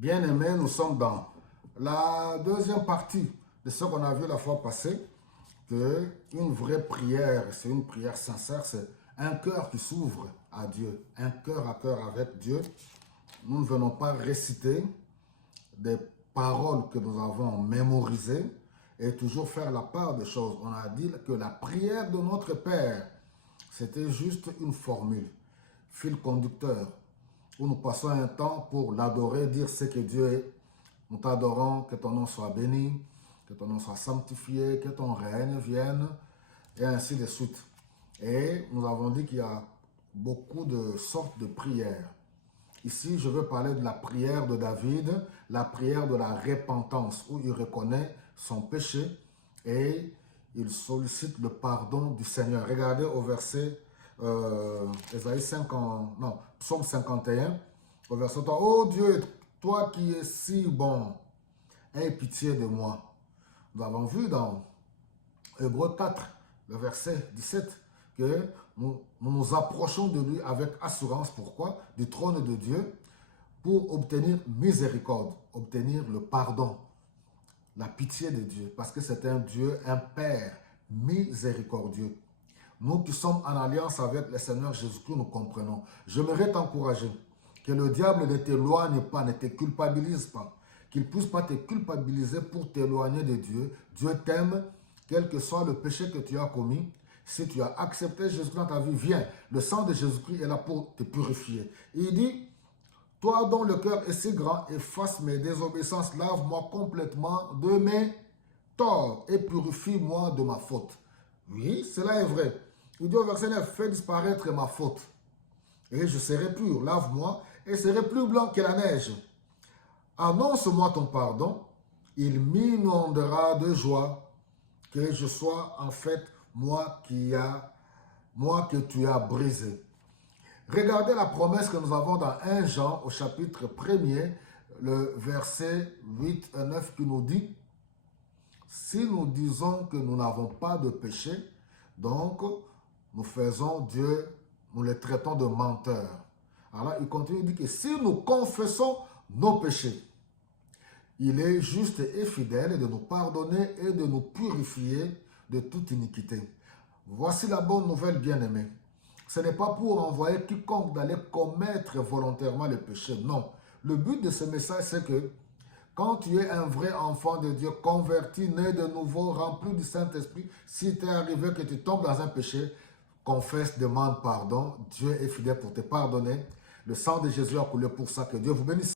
Bien-aimés, nous sommes dans la deuxième partie de ce qu'on a vu la fois passée, que une vraie prière, c'est une prière sincère, c'est un cœur qui s'ouvre à Dieu, un cœur à cœur avec Dieu. Nous ne venons pas réciter des paroles que nous avons mémorisées et toujours faire la part des choses. On a dit que la prière de notre Père, c'était juste une formule, fil conducteur, où nous passons un temps pour l'adorer, dire ce que Dieu est. Nous t'adorons, que ton nom soit béni, que ton nom soit sanctifié, que ton règne vienne, et ainsi de suite. Et nous avons dit qu'il y a beaucoup de sortes de prières. Ici, je veux parler de la prière de David, la prière de la repentance, où il reconnaît son péché et il sollicite le pardon du Seigneur. Regardez au verset Psaume 51, au verset 3. Oh Dieu, toi qui es si bon, aie pitié de moi. Nous avons vu dans Hébreux 4, le verset 17, que nous nous approchons de lui avec assurance. Pourquoi? Du trône de Dieu, pour obtenir miséricorde, obtenir le pardon, la pitié de Dieu, parce que c'est un Dieu, un Père miséricordieux. Nous qui sommes en alliance avec le Seigneur Jésus-Christ, nous comprenons. J'aimerais t'encourager que le diable ne t'éloigne pas, ne te culpabilise pas, qu'il ne puisse pas te culpabiliser pour t'éloigner de Dieu. Dieu t'aime, quel que soit le péché que tu as commis. Si tu as accepté Jésus dans ta vie, viens. Le sang de Jésus-Christ est là pour te purifier. Et il dit, toi dont le cœur est si grand, efface mes désobéissances, lave-moi complètement de mes torts et purifie-moi de ma faute. Oui, cela est vrai. Il dit au verset 9, fais disparaître ma faute et je serai pur. Lave-moi et serai plus blanc que la neige. Annonce-moi ton pardon, il m'inondera de joie, que je sois en fait moi que tu as brisé. Regardez la promesse que nous avons dans 1 Jean au chapitre 1er, le verset 8 et 9 qui nous dit, si nous disons que nous n'avons pas de péché, donc nous faisons Dieu, nous le traitons de menteurs. Alors il continue, il dit que si nous confessons nos péchés, il est juste et fidèle de nous pardonner et de nous purifier de toute iniquité. Voici la bonne nouvelle, bien-aimée. Ce n'est pas pour envoyer quiconque d'aller commettre volontairement le péché. Non. Le but de ce message, c'est que quand tu es un vrai enfant de Dieu, converti, né de nouveau, rempli du Saint-Esprit, si tu es arrivé que tu tombes dans un péché, confesse, demande pardon. Dieu est fidèle pour te pardonner. Le sang de Jésus a coulé pour ça. Que Dieu vous bénisse.